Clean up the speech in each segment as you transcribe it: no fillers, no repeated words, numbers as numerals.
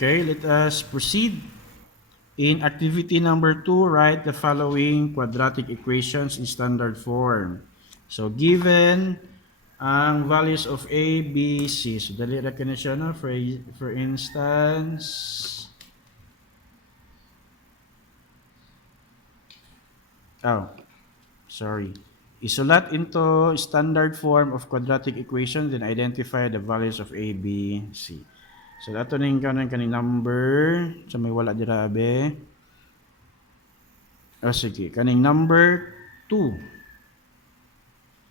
Okay, let us proceed. In activity number 2, write the following quadratic equations in standard form. So, given ang values of A, B, C. So, dali ra ka na siya, no? For instance, oh, sorry. Isulat into standard form of quadratic equation, then identify the values of A, B, C. So, ato na yung kaning number. So, may wala dira, abe. Sige. Kaning number 2.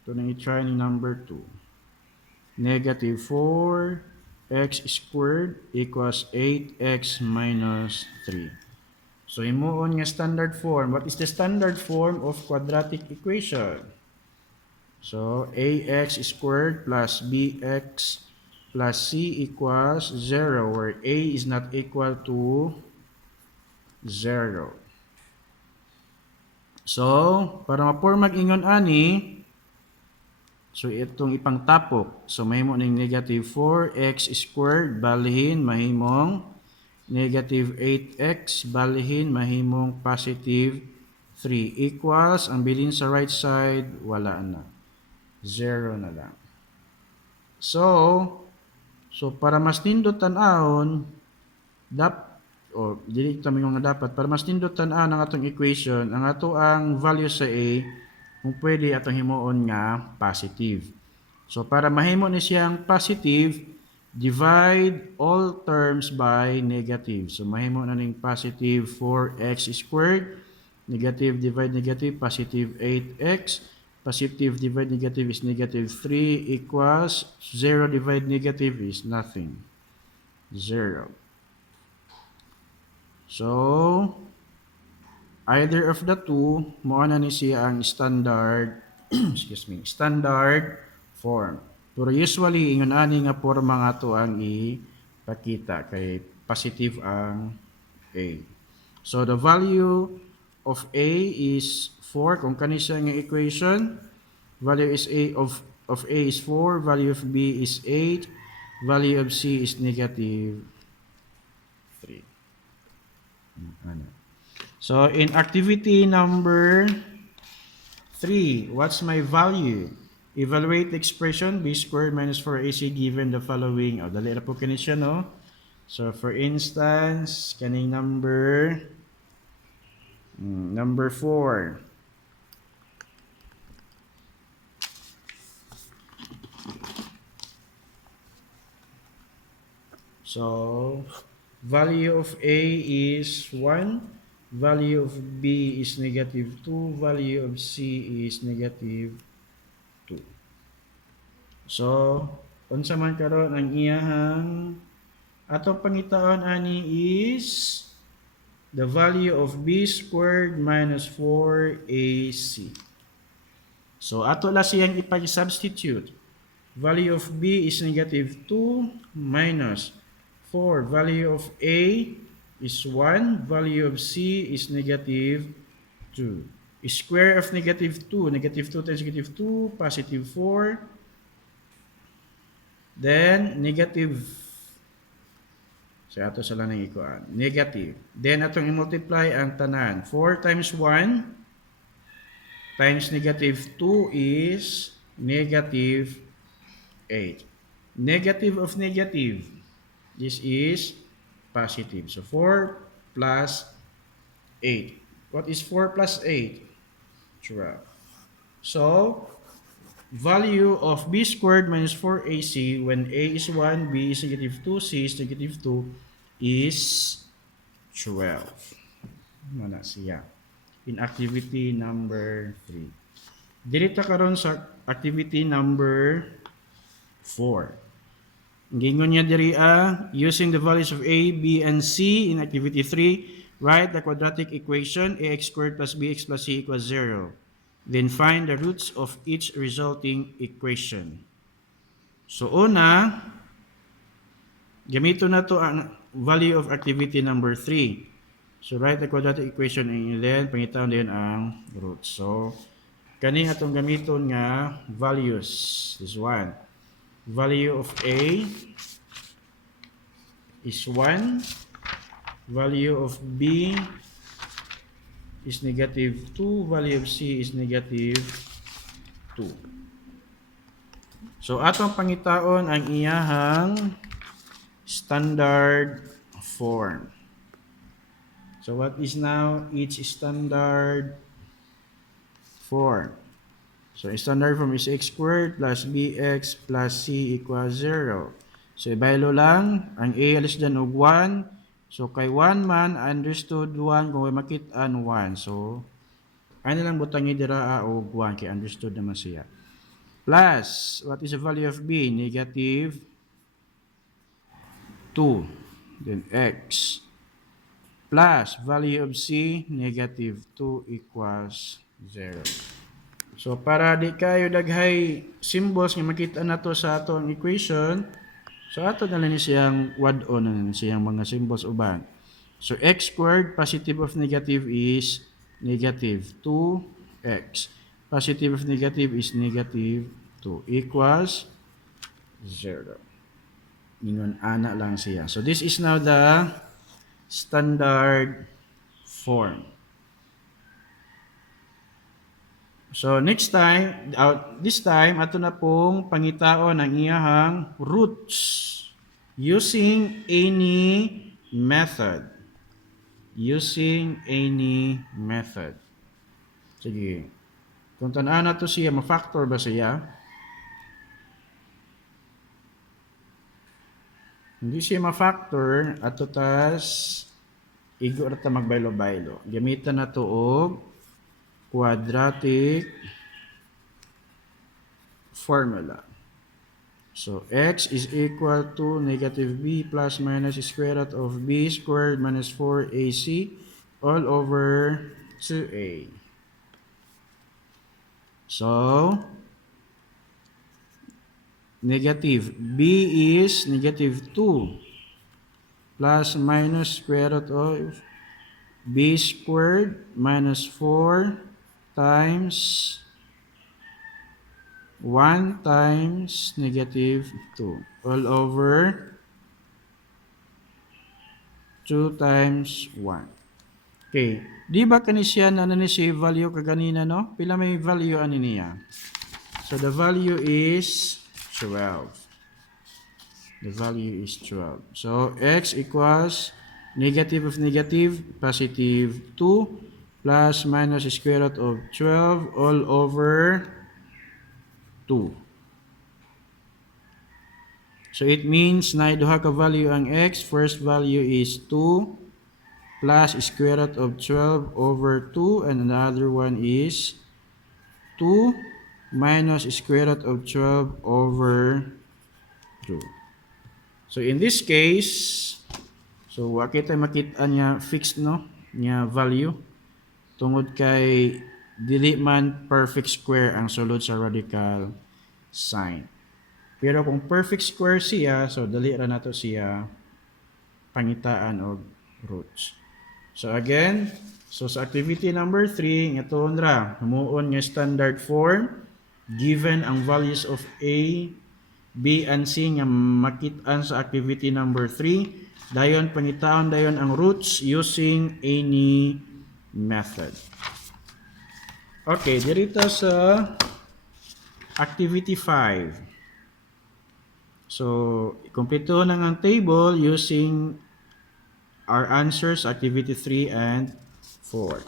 Ito na i-try ni number 2. Negative 4x squared equals 8x minus 3. So, himuon nga standard form. What is the standard form of quadratic equation? So, ax squared plus bx plus c equals 0, where a is not equal to 0. So, para mapurmag ingon ani, so itong ipang tapok. So, mahimo ning negative 4x squared, balihin mahimong negative 8x, balihin mahimong positive 3 equals, ang bilin sa right side, wala na. 0 na lang. So para mas nindot tan-awon, dili ta mingon nga dapat, para mas nindot tan-awon ang atong equation, ang ato ang value sa A, kung pwede atong himuon nga positive. So para mahimo ni siyang positive, divide all terms by negative. So mahimo na ning positive 4x squared, negative divide negative, positive 8x, positive divide negative is negative 3 equals 0 divide negative is nothing. 0. So, either of the two, mo na ni siya ang standard standard form. Pero usually, ingon ani nga forma nga to ang ipakita kay positive ang A. So, the value of A is 4 kung kani siya nga equation. Value is of A is 4, value of B is 8, value of C is negative 3. So in activity number 3, what's my value? Evaluate the expression b squared minus 4ac given the following. Dali na po kani siya, no? So for instance, kaning number 4. So, value of A is 1, value of B is negative 2, value of C is negative 2. So, unsa man karon ang iyahang atong pangitaon ani is the value of B squared minus 4AC. So, ato la siyang ipag-substitute. Value of B is negative 2 minus 4. Value of A is 1. Value of C is negative 2. Square of negative 2. Negative 2 times negative 2, positive 4. Then, negative. So, ato sa lang ikuan. Negative. Then, atong i-multiply ang tanan. 4 times 1 times negative 2 is negative 8. Negative of negative. This is positive. So 4 plus 8. What is 4 plus 8? 12. So, value of b squared minus 4ac when a is 1, b is negative 2, c is negative 2 is 12. Mana siya. In activity number 3. Dirita karon sa activity number 4. Gingon niya diri using the values of a, b, and c in activity 3, write the quadratic equation ax squared plus bx plus c equals 0. Then find the roots of each resulting equation. So una, gamito na to ang value of activity number 3. So write the quadratic equation and then pangitaon din ang roots. So kani atong gamiton nga values. This one. Value of A is 1, value of B is negative 2, value of C is negative 2. So atong pangitaon ang iyahang standard form. So what is now its standard form? So standard form is x squared plus bx plus c equals 0. So ibaylo lang, ang a less than og 1. So kay 1 man, understood 1, kung may makit-an 1. So ano lang butangi dira og 1 kay understood naman siya. Plus, what is the value of b? Negative 2. Then x. Plus, value of c, negative 2 equals 0. So, para di kayo daghay symbols nga makita na to sa atong equation, so ato na lang siyang wad-on na siyang mga symbols uban. So, x squared, positive of negative is negative 2x. Positive of negative is negative 2 equals 0. Ingon ana lang siya. So, this is now the standard form. So next time, this time ato na pong pangitaon ang iyahang roots using any method. Using any method. Sige. Kung tanaan na to siya, ma-factor ba siya? Hindi siya ma-factor ato tas igo ra ta magbaylo-baylo. Gamitan na to og quadratic formula. So, x is equal to negative b plus minus square root of b squared minus 4ac all over 2a. So, negative b is negative 2 plus minus square root of b squared minus 4 times 1 times negative 2 all over 2 times 1. Okay. Di ba kani siya na siya value kaganina, no? Pila may value ani niya? So the value is 12. The value is 12. So x equals negative of negative, positive 2 plus minus square root of 12 all over 2. So it means na duha ka value ang x. First value is 2 plus square root of 12 over 2 and another one is 2 minus square root of 12 over 2. So in this case, so wa kita makita niya fixed, no, niya value tungod kay dili man perfect square ang sulod sa radical sign. Pero kung perfect square siya, so dali ra nato siya pangitaan og roots. So again, so sa activity number 3, nga tuon ra, himuon nga standard form given ang values of a, b and c nga makit-an sa activity number 3, dayon pangitaon dayon ang roots using any method. Okay, dirito sa activity 5. So, kumpleto na ang table using our answers, activity 3 and 4.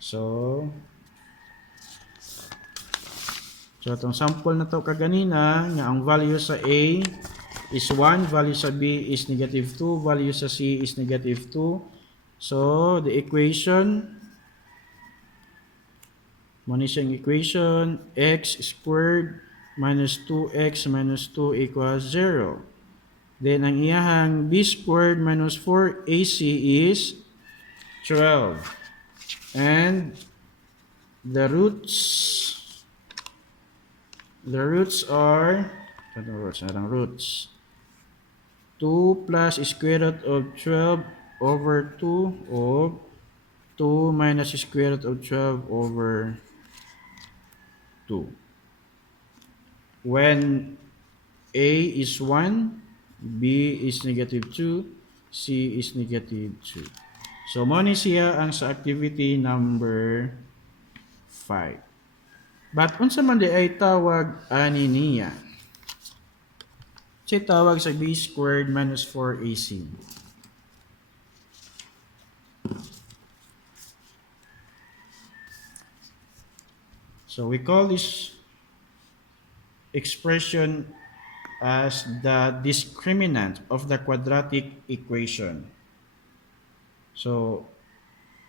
So itong sample na to kaganina, nga ang value sa A is 1, value sa B is negative 2, value sa C is negative 2. So, the equation, muna siyang equation, x squared minus 2x minus 2 equals 0. Then, ang iyahang b squared minus 4ac is 12. And the roots are, roots 2 plus square root of 12 over 2 of 2 minus square root of 12 over 2. When a is 1, b is negative 2, C is negative 2. So, mo ni siya ang sa activity number 5. But, unsa man di ay tawag ani niya? Siya tawag sa b squared minus 4ac. So, we call this expression as the discriminant of the quadratic equation. So,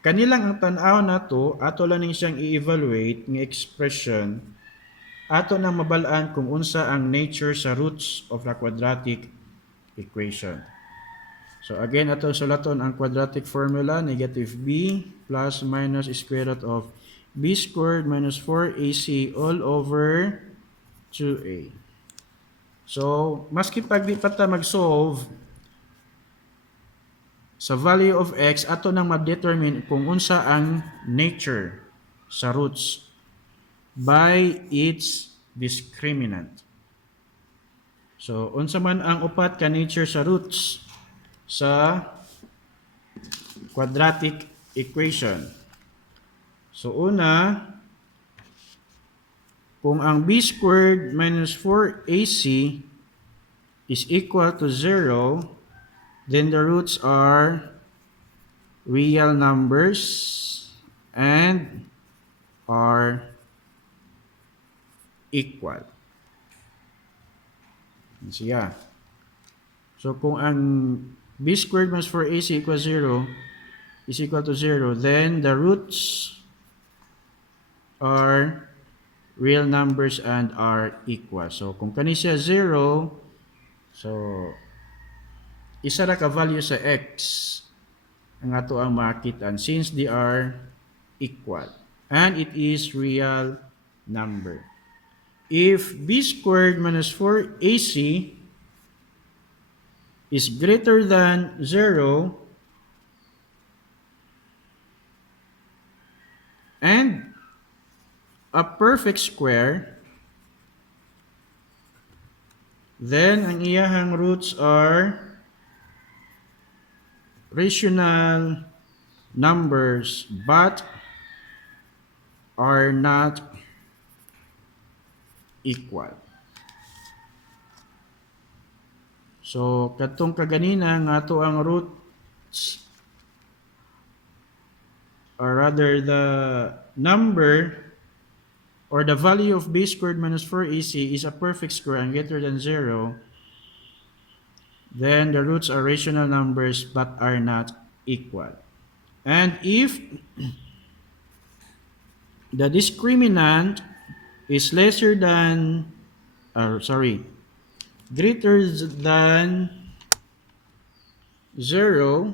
kanilang ang tanaw na to, ato lang siyang i-evaluate ng expression, ato nang mabalaan kung unsa ang nature sa roots of the quadratic equation. So, again, ato sulaton ang quadratic formula, negative b plus minus square root of b squared minus 4ac all over 2a. So, maski pag di pa ta mag-solve sa value of x, ato nang ma-determine kung unsa ang nature sa roots by its discriminant. So, unsa man ang upat ka nature sa roots sa quadratic equation. So, una, kung ang b squared minus 4ac is equal to 0, then the roots are real numbers and are equal. Yan siya. So, kung ang b squared minus 4ac equals 0 is equal to 0, then the roots are real numbers and are equal. So, kung kani siya 0, so, isa ra ka value sa x ang ato ang makitaan since they are equal. And it is real number. If b squared minus 4ac is greater than 0 and a perfect square, then ang iyahang roots are rational numbers but are not equal. So, katong kaganina nga to ang roots, or rather the number or the value of b squared minus 4ac is a perfect square and greater than 0, then the roots are rational numbers but are not equal. And if the discriminant is lesser than, greater than 0,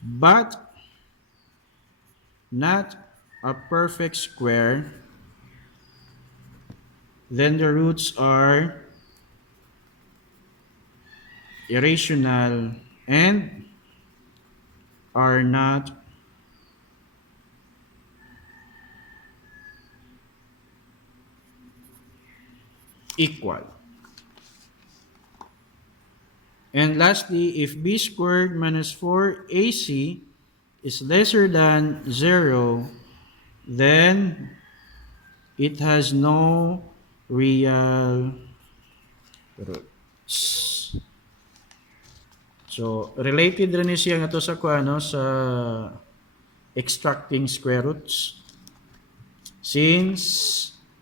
but not a perfect square, then the roots are irrational and are not equal. And lastly, if b squared minus 4ac is lesser than 0, then it has no real roots. So, related rin siya nga to sa kuano sa extracting square roots. Since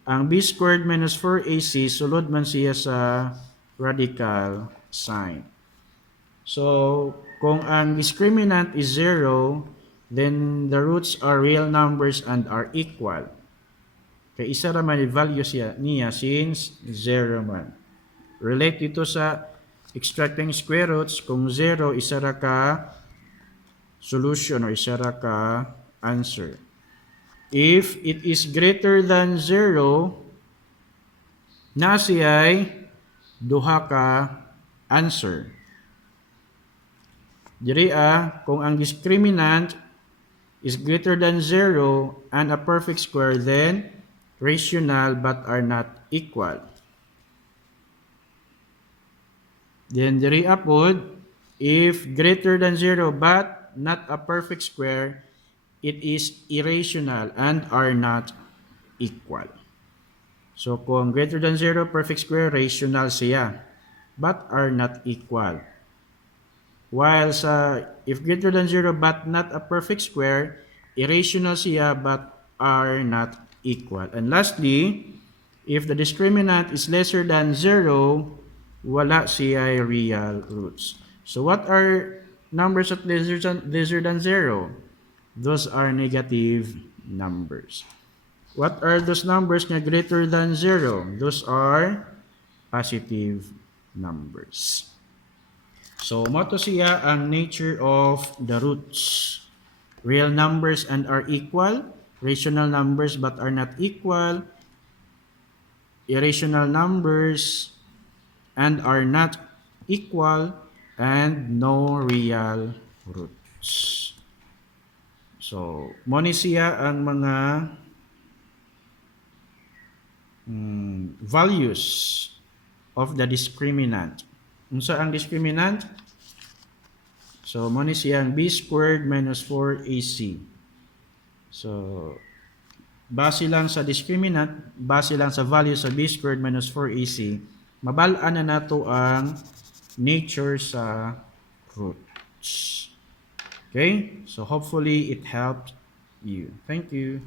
ang b squared minus 4ac sulod man siya sa radical sign. So, kung ang discriminant is 0, then the roots are real numbers and are equal. Kaya isa raman i-value niya since 0 man. Relate ito sa extracting square roots. Kung 0, isa ra ka solution or isa ra ka answer. If it is greater than 0, na siya'y duha ka answer. Diri kung ang discriminant is greater than 0 and a perfect square, then rational but are not equal. Then diri upod, if greater than 0 but not a perfect square, it is irrational and are not equal. So kung greater than 0, perfect square, rational siya, but are not equal. While sa if greater than 0 but not a perfect square, irrational siya but are not equal. And lastly, if the discriminant is lesser than 0, wala siya real roots. So what are numbers at lesser than 0? Those are negative numbers. What are those numbers na greater than 0? Those are positive numbers. So, moto siya ang nature of the roots. Real numbers and are equal, rational numbers but are not equal, irrational numbers and are not equal, and no real roots. So, mo ni siya ang mga values of the discriminant. Unsa ang discriminant? So, mo ni siyang b squared minus 4ac. So, base lang sa discriminant, base lang sa value sa b squared minus 4ac, mabalaan na nato ang nature sa roots. Okay? So, hopefully, it helped you. Thank you.